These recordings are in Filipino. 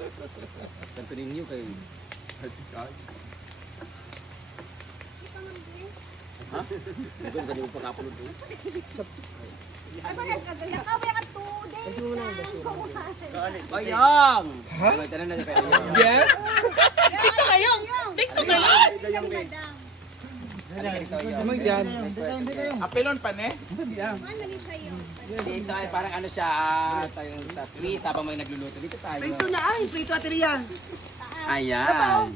Tanto ninyo kayo. Ha? Bukan sa di mo pagkapulod doon. Ako nagkagaya ka 2 days. Kasi mo na ang basura. Ayang! Ha? Tara na kayo. Yes? Dito kayo! Dito kayo! Ano yan? Apelon pa ne? Dito ay parang ano siya, tayong twist habang may nagluluto. Dito tayo. Prito na ay, prito at riyan. Ayan.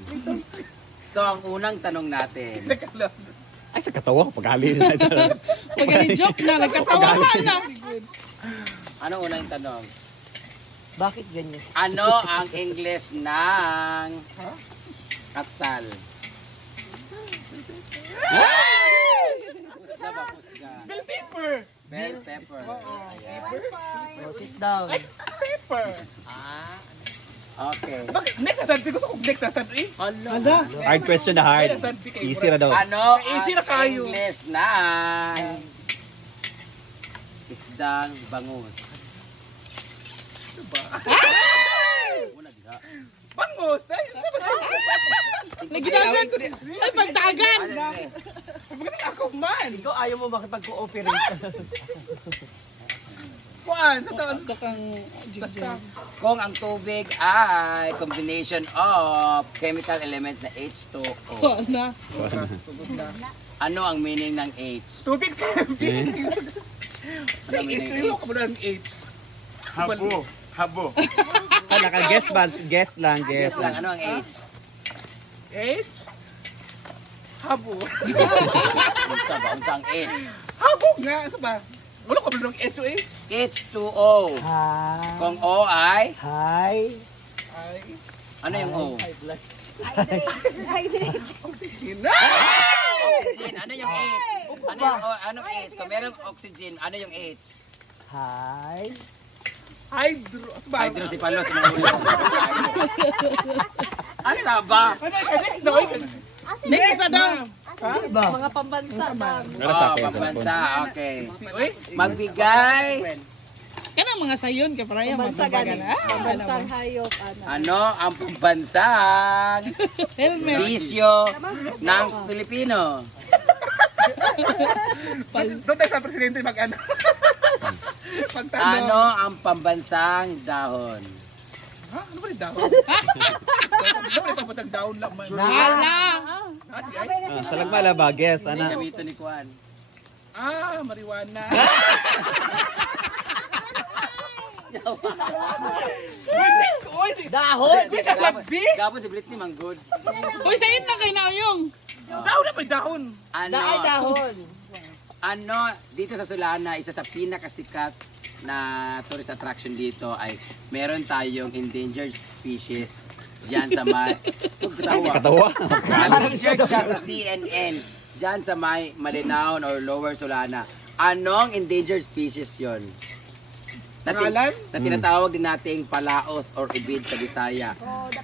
So, ang unang tanong natin. Ay, sa katawa ko, pag-hali na ito. Magaling-joke na, nagkatawahan na. Ano unang tanong? Bakit ganyan? Ano ang English ng katsal? Pusga ba, pusga? Bell pepper. Bell pepper. Ayan. Sit down. Pepper. Okay. Bakit? Next na sabi ko sa next na sabi. Ada. Hard question na hard. Easy na daw. Ano Easy na ang kayo. English ng isdang bangus? Ano ba? Wala diha. Bangus. Ay, sabi ko. Naginagan ko din. Ay, magdagan. Bakit ako man? Ikaw ayaw mo makipag-cooperate. Kuan, sa taon. Kung ang tubig ay combination of chemical elements na H2O, Na. ano ang meaning ng H? Tubig sa Ano ang meaning ng H. H? Ako ng H. Habo. Habo. Ah, naka-guess ba? Guess lang, Guess guess lang, lang. ano ang H? H? Habo. Unsa ba? Unsa ang H? Habo nga. Ano ba? Wala ko ba ng H eh? H2O. Hi. Kung O ay, Hi. Ay. ano yung O? Oxygen. Oxygen. Ano yung H? Ano yung O? Anong H? Kung merong oxygen, ano yung H? Hi. Hydro. Ano ba? Hydro si Palos. Ano na ba? Ano siya? Next na. Next na daw. Ano ba? Mga pambansa daw. Ano sa Oh, akin? pambansa. Okay. Uy. Magbigay. Kanang mga sayon ka para yung mababagan. Bansang hayop. Ano ang pambansang Helmet. bisyo ng Pilipino? Doon tayo sa presidente mag-ano. Magtanong. Ano ang pambansang dahon? Ha? Ano ba yung dahon? Ano ba yung pampatang dahon lang man? Hala. Ati ay? Sa lagmala ba? Guess, Hindi ano? gamito ni Juan. Marijuana. Dahon. Wait, kasabi? Gabon si Britney Manggod. Uy, sayin na kay Naoyong. Dahon na ba yung dahon? Ano? Dahon. Ano dito sa Sulana, isa sa pinakasikat na tourist attraction dito ay meron tayong endangered species diyan sa may Ay, sa katawa. Endangered siya sa CNN diyan sa may Malinaw or Lower Sulana. Anong endangered species 'yon? Pangalan? Na tinatawag din nating palaos or ibid sa Bisaya.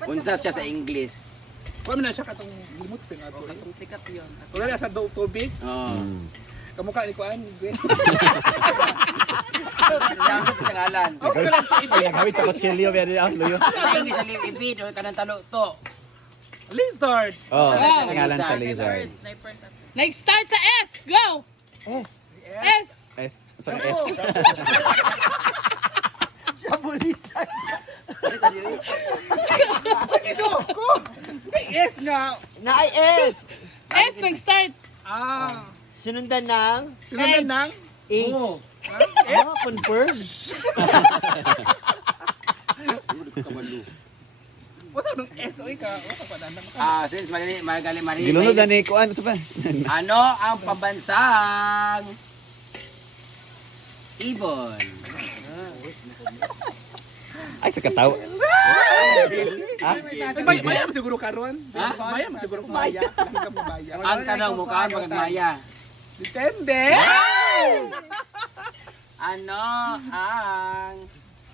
Unsa siya sa English? Kung na siya katong limot sa nga to. Katong sikat yun. Kung na sa tubig, Oh. kamukha ni Kuan. Siya sa ngalan. Ay, nagawit sa kutsilyo. Luyo. Sa English sa ibid or kanang talo to. Lizard. Oh, Ah. sa ngalan sa lizard. Nag-start sa S. Go! S. S. S. Sa S. Shabulisan. Ito ko. May S nga. Na ay S. S nag-start. Sinundan ng Sunod na ng H. O. Confirm. What's up ng S o ka? What's up na? Since magaling mari. Ginunod na ni Kuan. Ito pa. Ano ang pambansang ibon? Ay, sa katawa. Ha? Maya mo siguro karon. Ha? Maya mo siguro kumaya. Laki ka kumaya. Ang tanong mo ka magmaya. Depende. Ano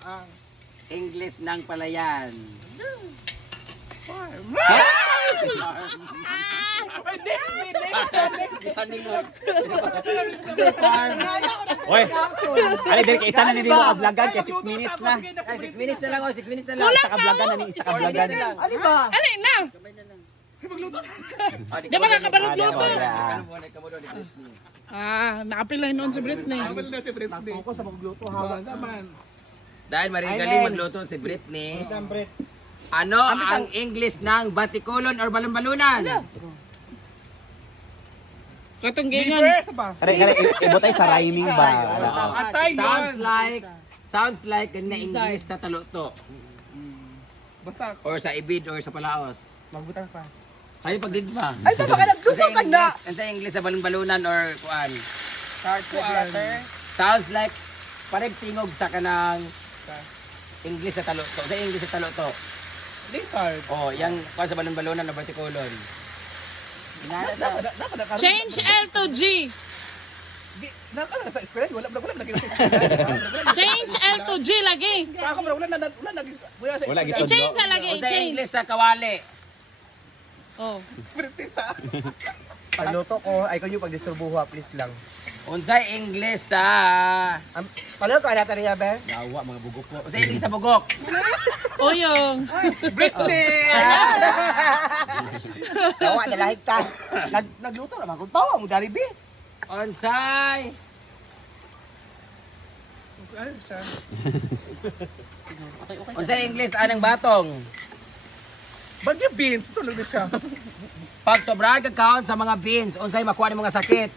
ang English ng palayan? Oy. Ali diri kay isa na nili mo ablagan kay 6 minutes na. Ay, 6 minutes na lang, 6 minutes na lang. Isa ka ablagan na ni isa ka ablagan. Ano ba? Ano na? Di ba kakabalog-luto? Ano mo na ikaw doon ni Britney? Nakapilay noon si Britney. Abal na si Britney. Ako sa magluto hawak. Naman. Dahil marigaling magluto si Britney. Ano ang English ng batikulon or balon-balunan? Katunggingan. Sa ba? Kare ibutay sa rhyming ba? Atay yun. Sounds like na English sa taluto Basta, or sa ibid or sa palaos. magbutang pa. Kayo pagdigma. Ay, tama ka nagluto ka na! Ano sa English sa balon-balunan or kuan? Kuan. Sounds like parang tingog sa kanang English sa taluto. Sa English sa taluto. Lizard. Oh, yang kuan sa balon-balunan o batikulon. Change L to G. Nakala sa experience, wala lagi sa experience. Change L to G lagi. Ako wala lagi. Wala gid I-change na lagi. O sa I-change. English sa kawali. Oh. Pagluto ko, ay kanyo pagdistribuho, please lang. Unsay English sa Paano ka natin niya, be? yawa mga bugok po. Unsay English sa bugok? Oyong. Britney! Tawa, nalahig ta. Nagluto naman kung tawa mo, dari, be. Unsay Ano siya? Unsay English anang batong? Bagyo beans, tulog na siya. Pag sobra ka count sa mga beans, unsay makuha ni mga sakit?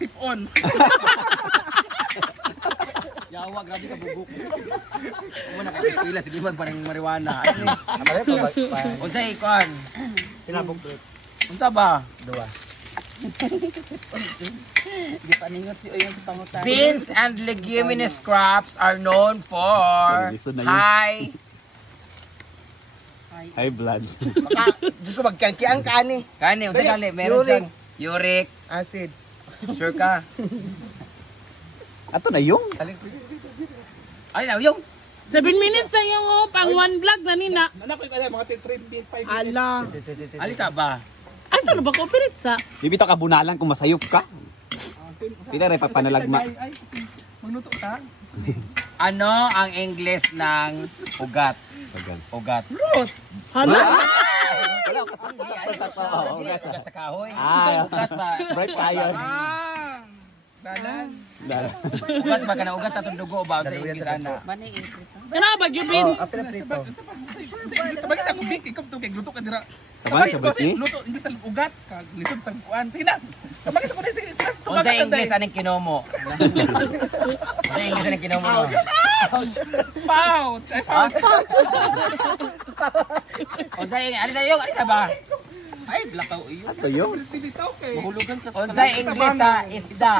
Sip on. Yawa, grabe ka bugok. Kung na ka-pila, sige mag parang marijuana. Ano ni? Ano ko ba? Unsay kuan? Sinabog ko. Unsa ba? Dua. Beans and leguminous crops are known for Listen na yun. High blood. Diyos ko, magkangkiang ka ni. Kani, unsay kali? Meron siyang uric. Acid. Sure ka? Ato na yung. Ay, na, yung. 7 minutes na yung pang one vlog na nina. Anak ko yung kaya, mga 3 5 minutes. Ala. Alisa ba? Ay, ito na ba ko sa? Bibito ka bunalan kung masayop ka. Dito rin papanalagma. Ay, magluto ka. Ano ang English ng ugat? Ugat. Fruit! Hala. Ugat sa kahoy. Ah, Ugat ba? bright iron. Dalan. Ugat ba? Kana ugat sa dugo ba? Sa English ana. Kana ba yung bin? Apil na prito. Sabagay sa kubik, ikaw to kay gluto ka dira. Sabay, sabay, eh? Luto, hindi sa ugat, ka lisod sa kuan. Sige na. Sabagay sa kubik, sige. Unsa English anong kinomo? Unsa English anong kinomo? Pouch! Ay, pouch! Unsa English yung alisa ba? Ato yung. Silitaw kay. Unsa English sa isda?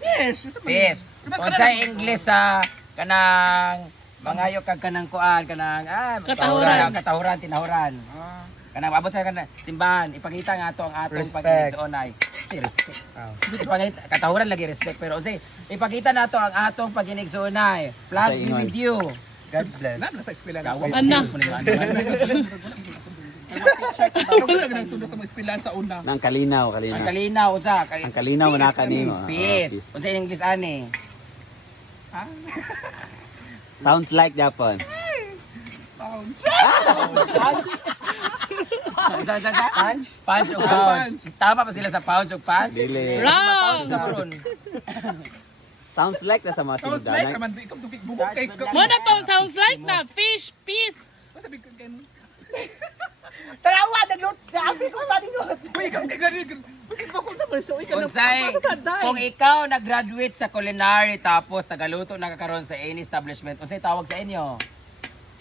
Fish! Fish. Unsa English sa kanang mangayo kag kanang kuan kanang katahuran tinahuran. Kanang abot sa kanang simbahan ipakita nga ato ang atong Respect. pagigsoonay. Si respect. Ipakita katahuran lagi respect pero unsay ipakita nato ang atong pagigsoonay. Flag be with you. God bless. Na, nasa eskwela na. Gawa Ana. Wala ka nang tundok sa mga eskwela sa una. Nang kalinaw, Ang kalinaw. kalinaw unsa? Ang kalinaw na kanino. Peace. Unsa in English ani? Sounds like Japan. Pouch! Unsa punch? Punch o pouch? Tama pa sila sa pouch o punch? Dili. Pouch Wrong. na ron. Sounds like na sa mga Sounds like, sinudanan. naman, ikaw to bubok kay. Mo na to sounds like na fish piece. Sabi ko kay Tarawa, nagluto. Apil ko pa ninyo. Uy, ikaw kay gani. Bakit ba kung naman so ikaw Unsay, kung ikaw nag-graduate sa culinary tapos tagaluto nakakaroon sa any establishment, unsay tawag sa inyo?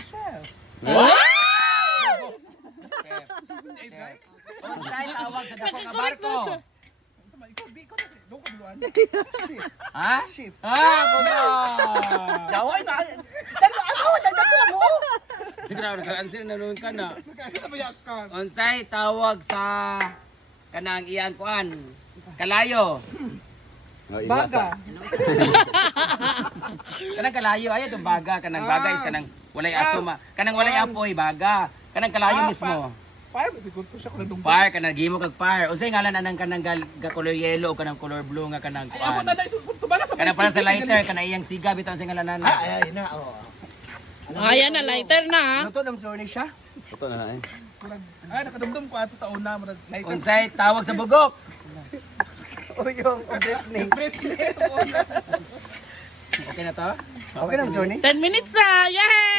Chef. Chef. Unsay tawag sa dako nga barko? Ikaw biko na. Doon ko duan. Ha? Ship. Ah, buga. Daway ba? Dagdato mo. Siguro naka-answer na noon ka na. Nakakita ba yakan? Unsay tawag sa kanang iyan kuan? Kalayo. Baga. Kanang kalayo ayo tong baga, kanang baga is kanang walay aso kanang walay apoy baga. Kanang kalayo mismo. Fire, siguro ko siya kung nandung. Fire ka na gimo kag fire. Unsay ngalan anang kanang color yellow o kanang color blue nga kanang Ay, ako kuan. na tumaga sa Kana para sa lighter kana iyang siga bitaw unsay ngalan ana. Ay, na, oh. Ayan na, lighter na ha. Luto ng sorry siya. Ito na eh. Ay, nakadumdum ko ato sa una, marag lighter. Unsay tawag sa bugok? O yung Britney. Okay na to? Okay lang, Johnny. 10 minutes na. Yay!